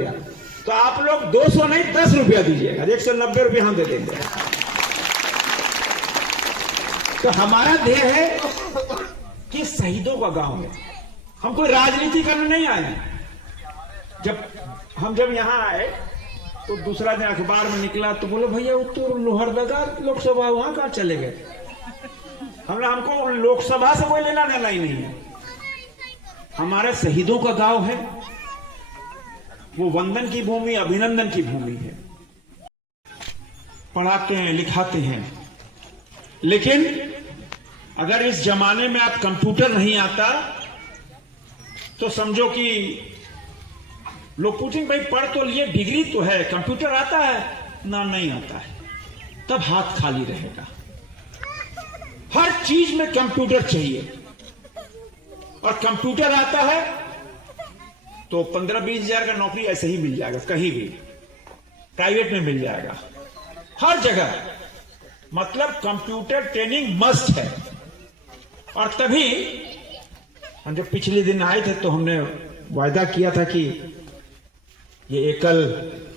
रुपया, तो आप लोग 200 नहीं 10 रुपया दीजिएगा, 190 रुपया हम दे देंगे। तो हमारा ध्येय है कि शहीदों का गांव है, हम कोई राजनीति करने नहीं आए। जब यहाँ आए तो दूसरा दिन अखबार में निकला तो बोले भैया वो तो लोहरदगा लोकसभा, वहां कहां चले गए? हमको लोकसभा से कोई लेना देना ही नहीं है। हमारे शहीदों का गांव है, वो वंदन की भूमि, अभिनंदन की भूमि है। पढ़ाते हैं, लिखाते हैं, लेकिन अगर इस जमाने में आप कंप्यूटर नहीं आता तो समझो कि लोग पूछेंगे भाई पढ़ तो लिए, डिग्री तो है, कंप्यूटर आता है ना? नहीं आता है, तब हाथ खाली रहेगा। हर चीज में कंप्यूटर चाहिए, और कंप्यूटर आता है तो 15-20 हजार का नौकरी ऐसे ही मिल जाएगा, कहीं भी प्राइवेट में मिल जाएगा, हर जगह। मतलब कंप्यूटर ट्रेनिंग मस्ट है। और तभी हम जब पिछले दिन आए थे तो हमने वायदा किया था कि ये एकल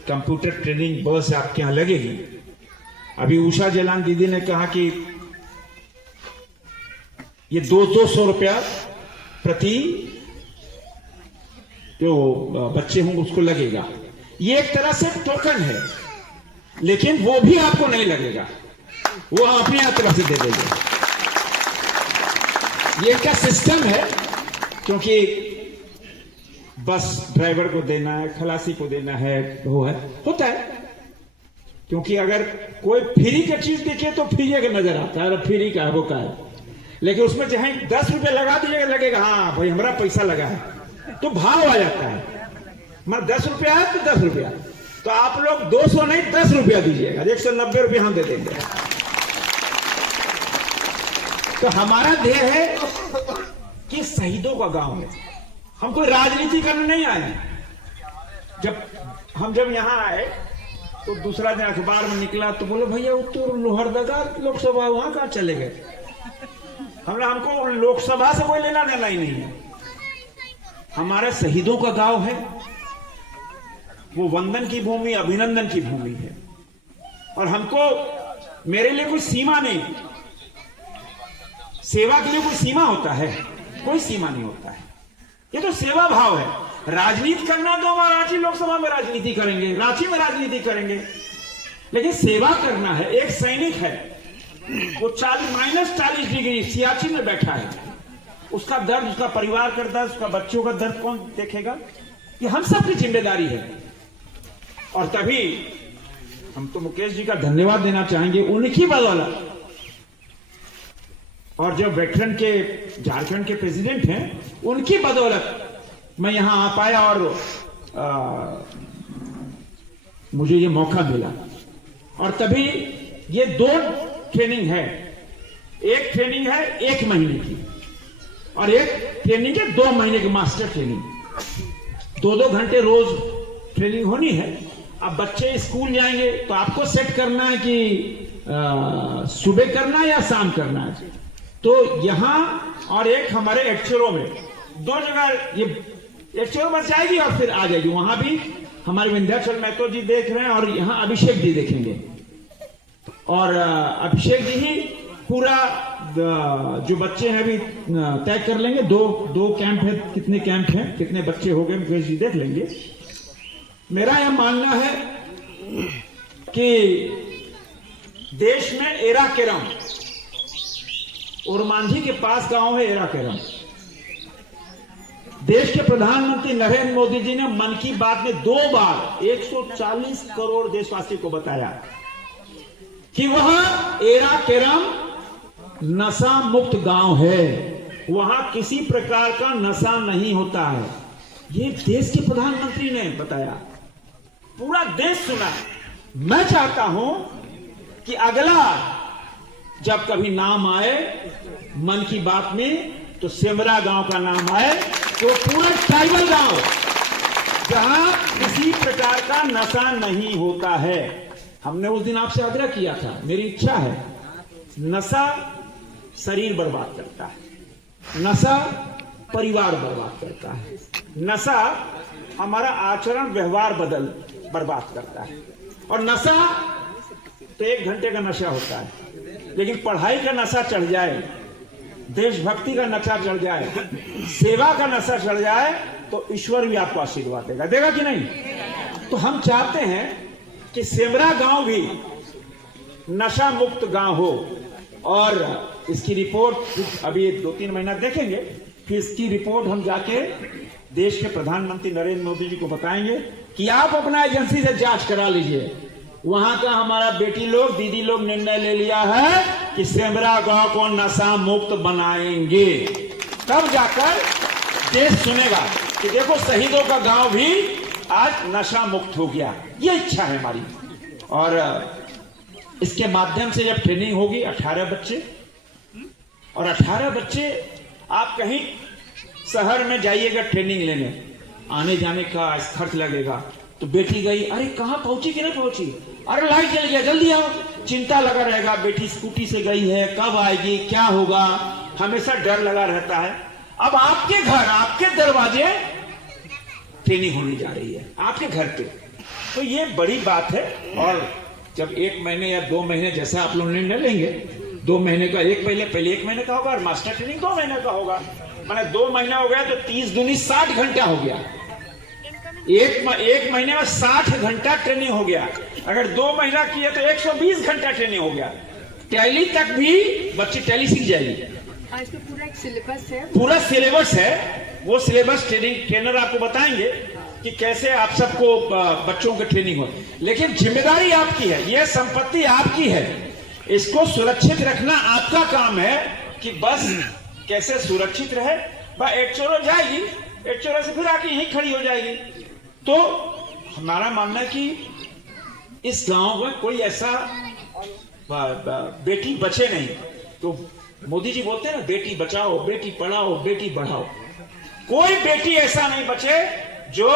कंप्यूटर ट्रेनिंग बस आपके यहां लगेगी। अभी उषा जलान दीदी ने कहा कि ये 200 रुपया प्रति जो बच्चे होंगे उसको लगेगा। ये एक तरह से टोकन है, लेकिन वो भी आपको नहीं लगेगा, वो हम अपनी तरफ से दे देंगे। ये क्या सिस्टम है, क्योंकि बस ड्राइवर को देना है, खलासी को देना है, वो है होता है। क्योंकि अगर कोई फ्री का चीज देखे तो फ्री का नजर आता है, फ्री का है वो का है, लेकिन उसमें चाहे 10 रुपए लगा दीजिएगा, लगेगा हाँ भाई हमारा पैसा लगा है, तो भाव आ जाता है। मतलब 10 रुपया है तो 10 रुपया, तो आप लोग 200 नहीं 10 रुपया दीजिएगा, 190 रुपया हम दे देंगे। तो हमारा ध्येय है कि शहीदों का गांव है, हम कोई राजनीति करने नहीं आए। जब यहाँ आए तो दूसरा दिन अखबार में निकला तो बोले भैया वो तो लोहरदगा लोकसभा, वहां कहां चले गए? हमको लोकसभा से कोई लेना देना ही नहीं है। हमारे शहीदों का गांव है, वो वंदन की भूमि, अभिनंदन की भूमि है। और हमको, मेरे लिए कोई सीमा नहीं, सेवा के लिए कोई सीमा होता है? कोई सीमा नहीं होता है। ये तो सेवा भाव है। राजनीति करना तो हम रांची लोकसभा में राजनीति करेंगे, रांची में राजनीति करेंगे, लेकिन सेवा करना है। एक सैनिक है, वो -40 डिग्री सियाचिन में बैठा है, उसका दर्द उसका परिवार का दर्द, उसका बच्चों का दर्द कौन देखेगा? ये हम सबकी जिम्मेदारी है। और तभी हम तो मुकेश जी का धन्यवाद देना चाहेंगे, उनकी बदौलत। और जो वेटरन के झारखंड के प्रेसिडेंट हैं, उनकी बदौलत मैं यहां आ पाया और मुझे ये मौका मिला। और तभी ये 2 ट्रेनिंग है, एक ट्रेनिंग है 1 महीने की, और एक ट्रेनिंग है 2 महीने की मास्टर ट्रेनिंग। 2-2 घंटे रोज ट्रेनिंग होनी है। अब बच्चे स्कूल जाएंगे तो आपको सेट करना है कि सुबह करना है या शाम करना है। तो यहां और एक हमारे एक्चुअलों में 2 जगह ये एक्चुअल बस जाएगी और फिर आ जाएगी। वहां भी हमारे विंध्याचल महतो जी देख रहे हैं और यहां अभिषेक जी देखेंगे। और अभिषेक जी ही पूरा जो बच्चे हैं अभी तय कर लेंगे। 2 कैंप है, कितने कैंप हैं, कितने बच्चे हो गए मुकेश जी देख लेंगे। मेरा यह मानना है कि देश में एरा केरम, ओरमांझी के पास गांव है एरा केरम। देश के प्रधानमंत्री नरेंद्र मोदी जी ने मन की बात में 2 बार 140 करोड़ देशवासियों को बताया कि वह एरा केरम नशा मुक्त गांव है, वहां किसी प्रकार का नशा नहीं होता है। ये देश के प्रधानमंत्री ने बताया, पूरा देश सुना। मैं चाहता हूं कि अगला जब कभी नाम आए मन की बात में तो सेमरा गांव का नाम आए, तो पूरा ट्राइबल गांव जहां किसी प्रकार का नशा नहीं होता है। हमने उस दिन आपसे आग्रह किया था, मेरी इच्छा है, नशा शरीर बर्बाद करता है, नशा परिवार बर्बाद करता है, नशा हमारा आचरण व्यवहार बर्बाद करता है। और नशा तो 1 घंटे का नशा होता है, लेकिन पढ़ाई का नशा चढ़ जाए, देशभक्ति का नशा चढ़ जाए, सेवा का नशा चढ़ जाए, तो ईश्वर भी आपको आशीर्वाद देगा कि नहीं? तो हम चाहते हैं कि सेमरा गांव भी नशा मुक्त गांव हो, और इसकी रिपोर्ट अभी 2-3 महीना देखेंगे, फिर इसकी रिपोर्ट हम जाके देश के प्रधानमंत्री नरेंद्र मोदी जी को बताएंगे कि आप अपना एजेंसी से जांच करा लीजिए। वहां का हमारा बेटी लोग, दीदी लोग निर्णय ले लिया है कि सेमरा गांव को नशा मुक्त बनाएंगे, तब जाकर देश सुनेगा कि देखो शहीदों का गांव भी आज नशा मुक्त हो गया। ये इच्छा है हमारी। और इसके माध्यम से जब ट्रेनिंग होगी 18 बच्चे, और 18 बच्चे आप कहीं शहर में जाइएगा ट्रेनिंग लेने, आने जाने का खर्च लगेगा। तो बेटी गई, अरे कहाँ पहुंची कि नहीं पहुंची, अरे लाइट जल गया, जल्दी आओ, चिंता लगा रहेगा। बेटी स्कूटी से गई है, कब आएगी, क्या होगा, हमेशा डर लगा रहता है। अब आपके घर, आपके दरवाजे ट्रेनिंग होने जा रही है, आपके घर पे। तो ये बड़ी बात है। और जब 1 महीने या 2 महीने जैसा आप लोग निर्णय लेंगे, 2 महीने का, पहले 1 महीने का होगा, और मास्टर ट्रेनिंग 2 महीने का होगा। मैंने 2 महीना हो गया तो 30 दूनी 60 घंटा हो गया। एक महीने में 60 घंटा ट्रेनिंग हो गया। अगर 2 महीना किए तो 120 घंटा ट्रेनिंग हो गया। टैली तक भी बच्चे टैली सीख जाएगी। आज तो पूरा एक सिलेबस है, पूरा सिलेबस है। वो सिलेबस ट्रेनर आपको बताएंगे कि कैसे आप सबको बच्चों की ट्रेनिंग हो। लेकिन जिम्मेदारी आपकी है, ये संपत्ति आपकी है, इसको सुरक्षित रखना आपका काम है कि बस कैसे सुरक्षित रहे। एक चोरो जाएगी, एक चोरो से फिर आके यहीं खड़ी हो जाएगी। तो हमारा मानना है कि इस गांव में कोई ऐसा बेटी बचे नहीं। तो मोदी जी बोलते हैं ना, बेटी बचाओ, बेटी पढ़ाओ, बेटी बढ़ाओ। कोई बेटी ऐसा नहीं बचे जो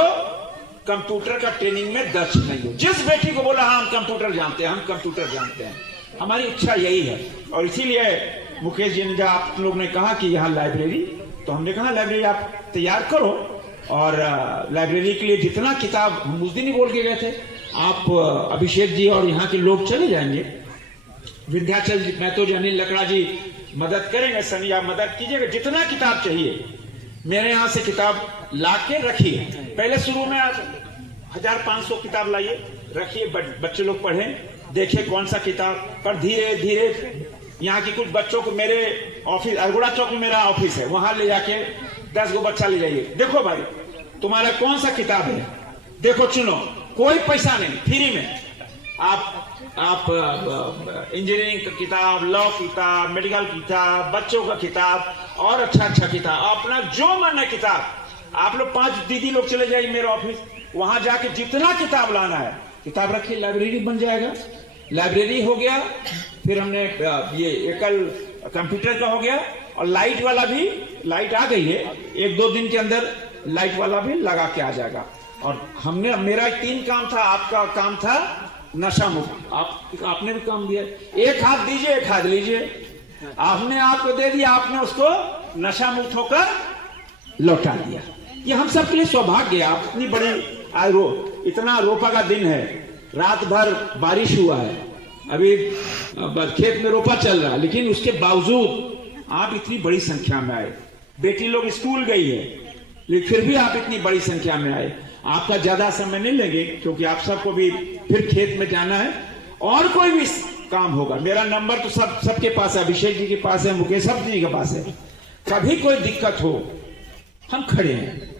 कंप्यूटर का ट्रेनिंग में दक्ष नहीं हो। जिस बेटी को बोला हाँ हम कंप्यूटर जानते हैं, हम कंप्यूटर जानते हैं, हमारी इच्छा यही है। और इसीलिए मुकेश जी ने जब आप लोग ने कहा कि यहाँ लाइब्रेरी, तो हमने कहा लाइब्रेरी आप तैयार करो, और लाइब्रेरी के लिए जितना किताब, हम उस दिन ही बोल के गए थे, आप अभिषेक जी और यहाँ के लोग चले जाएंगे, विंध्याचल जी, मैं तो अनिल लकड़ा जी मदद करेंगे, सनी आप मदद कीजिएगा। जितना किताब चाहिए मेरे यहाँ से किताब ला के रखिए। पहले शुरू में आप 1500 किताब लाइए, रखिए, बच्चे लोग पढ़ें, देखें कौन सा किताब। पर धीरे धीरे यहाँ की कुछ बच्चों को मेरे ऑफिस, अरगोड़ा चौक में मेरा ऑफिस है, वहां ले जाके 10 गो बच्चा ले जाइए। देखो भाई तुम्हारा कौन सा किताब है, देखो चुनो, कोई पैसा नहीं, फ्री में। आप इंजीनियरिंग का किताब, लॉ किताब, मेडिकल किताब, बच्चों का किताब, और अच्छा किताब, अपना जो मन है किताब। आप लोग 5 दीदी लोग चले जाइए मेरे ऑफिस, वहां जाके जितना किताब लाना है किताब रखिए, लाइब्रेरी बन जाएगा। लाइब्रेरी हो गया, फिर हमने ये एकल कंप्यूटर का हो गया, और लाइट वाला भी, लाइट आ गई है, 1-2 दिन के अंदर लाइट वाला भी लगा के आ जाएगा। और हमने, मेरा 3 काम था, आपका काम था नशा मुक्त। आपने भी काम दिया, एक हाथ दीजिए, एक हाथ लीजिए। आपने आपको दे दिया, आपने उसको नशा मुक्त होकर लौटा दिया। ये हम सब के लिए सौभाग्य है। आप इतनी बड़ी इतना रोपा का दिन है, रात भर बारिश हुआ है, अभी खेत में रोपा चल रहा है, लेकिन उसके बावजूद आप इतनी बड़ी संख्या में आए। बेटी लोग स्कूल गई है, लेकिन फिर भी आप इतनी बड़ी संख्या में आए। आपका ज्यादा समय नहीं लेंगे, क्योंकि आप सबको भी फिर खेत में जाना है, और कोई भी काम होगा। मेरा नंबर तो सबके पास है, अभिषेक जी के पास है, मुकेश जी के पास है। कभी कोई दिक्कत हो, हम खड़े हैं,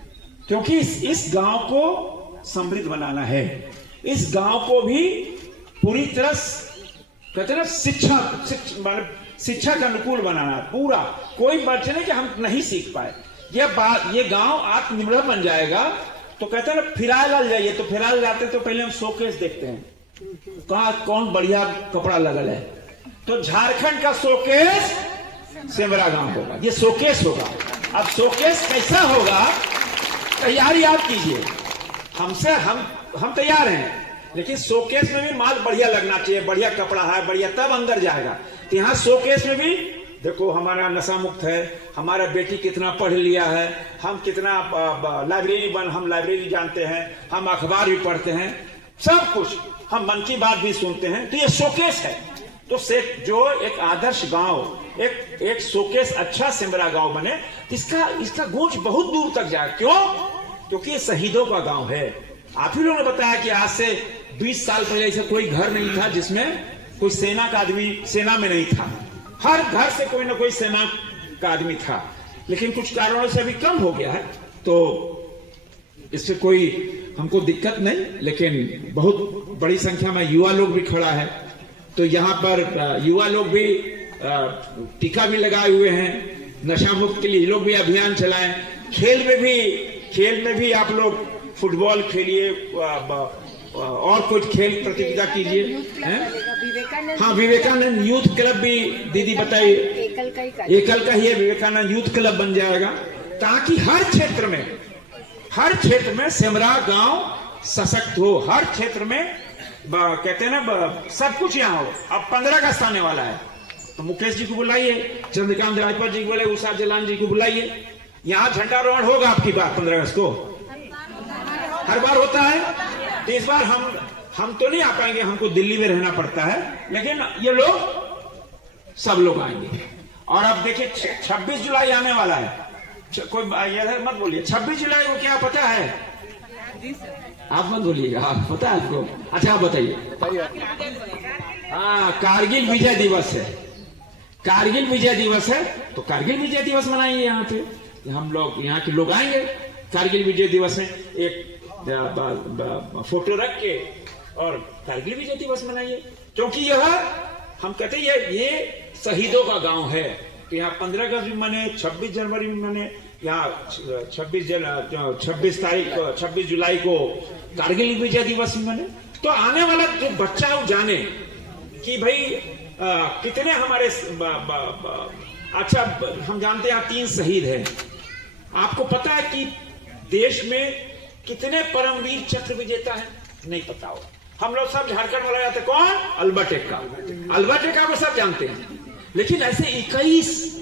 क्योंकि इस गांव को समृद्ध बनाना है। इस गांव को भी पूरी तरह, कहते हैं ना, शिक्षा के अनुकूल बनाना है पूरा। कोई बच्चे नहीं कि हम नहीं सीख पाए। ये गांव आत्मनिर्भर बन जाएगा। तो कहते हैं ना, फिराल जाइए, तो फिराल जाते तो पहले हम शोकेस देखते हैं, कहाँ कौन बढ़िया कपड़ा लगल है। तो झारखंड का शोकेस सेमरा गांव होगा, ये शोकेस होगा। अब शोकेस कैसा होगा, तैयारी आप कीजिए। हमसे हम तैयार हैं, लेकिन शोकेस में भी माल बढ़िया लगना चाहिए, बढ़िया कपड़ा है, बढ़िया, तब अंदर जाएगा। तो यहाँ शोकेस में भी देखो हमारा नशा मुक्त है, हमारा बेटी कितना पढ़ लिया है, हम कितना हम लाइब्रेरी जानते हैं, हम अखबार भी पढ़ते हैं, सब कुछ हम मन की बात भी सुनते हैं। तो ये शोकेस है। तो जो एक आदर्श गांव, एक शोकेस अच्छा सिमरा गांव बने, इसका गूंज बहुत दूर तक जाए। क्यों? क्योंकि ये शहीदों का गांव है। आप ही लोगों ने बताया कि आज से 20 साल पहले ऐसा कोई घर नहीं था जिसमें कोई सेना का आदमी सेना में नहीं था। हर घर से कोई ना कोई सेना का आदमी था, लेकिन कुछ कारणों से अभी कम हो गया है। तो इससे कोई हमको दिक्कत नहीं, लेकिन बहुत बड़ी संख्या में युवा लोग भी खड़ा है। तो यहाँ पर युवा लोग भी टीका भी लगाए हुए हैं, नशा मुक्त के लिए लोग भी अभियान चलाएं। खेल में भी आप लोग फुटबॉल खेलिए और कुछ खेल प्रतियोगिता कीजिए। हाँ, विवेकानंद यूथ क्लब भी दीदी बताइए, एकल का ही है, विवेकानंद यूथ क्लब बन जाएगा, ताकि हर क्षेत्र में सिमरा गांव सशक्त हो। हर क्षेत्र में कहते हैं ना, सब कुछ यहाँ हो। अब 15 अगस्त आने वाला है, तो मुकेश जी को बुलाइए, चंद्रकांत राजपत जी को बुलाइए, उषा जलान जी को बुलाइए। यहाँ झंडारोहण होगा आपकी बार 15 अगस्त को, हर बार होता है। तो इस बार हम तो नहीं आ पाएंगे, हमको दिल्ली में रहना पड़ता है, लेकिन ये लोग सब लोग आएंगे। और अब देखिए 26 जुलाई आने वाला है। कोई ये मत बोलिए 26 जुलाई को क्या पता है? आप मत बोलिएगा, पता है आपको? अच्छा आप बताइए। हाँ, कारगिल विजय दिवस है। कारगिल विजय दिवस है, तो कारगिल विजय दिवस मनाएंगे। यहाँ पे हम लोग, यहाँ के लोग आएंगे। कारगिल विजय दिवस में एक फोटो रख के और कारगिल विजय दिवस मनाइए, क्योंकि यह हम कहते हैं ये शहीदों का गांव है। तो यहाँ 15 अगस्त भी मने, 26 जनवरी भी मने, यहाँ 26 जुलाई को कारगिल विजय दिवस भी मने। तो आने वाला जो बच्चा वो जाने कि भाई कितने हमारे अच्छा, हम जानते हैं 3 शहीद हैं। आपको पता है कि देश में कितने परमवीर चक्र विजेता है? नहीं पता हो। हम लोग सब झारखंड वाला जाते, कौन? अल्बर्ट एक्का को सब जानते हैं, लेकिन ऐसे 21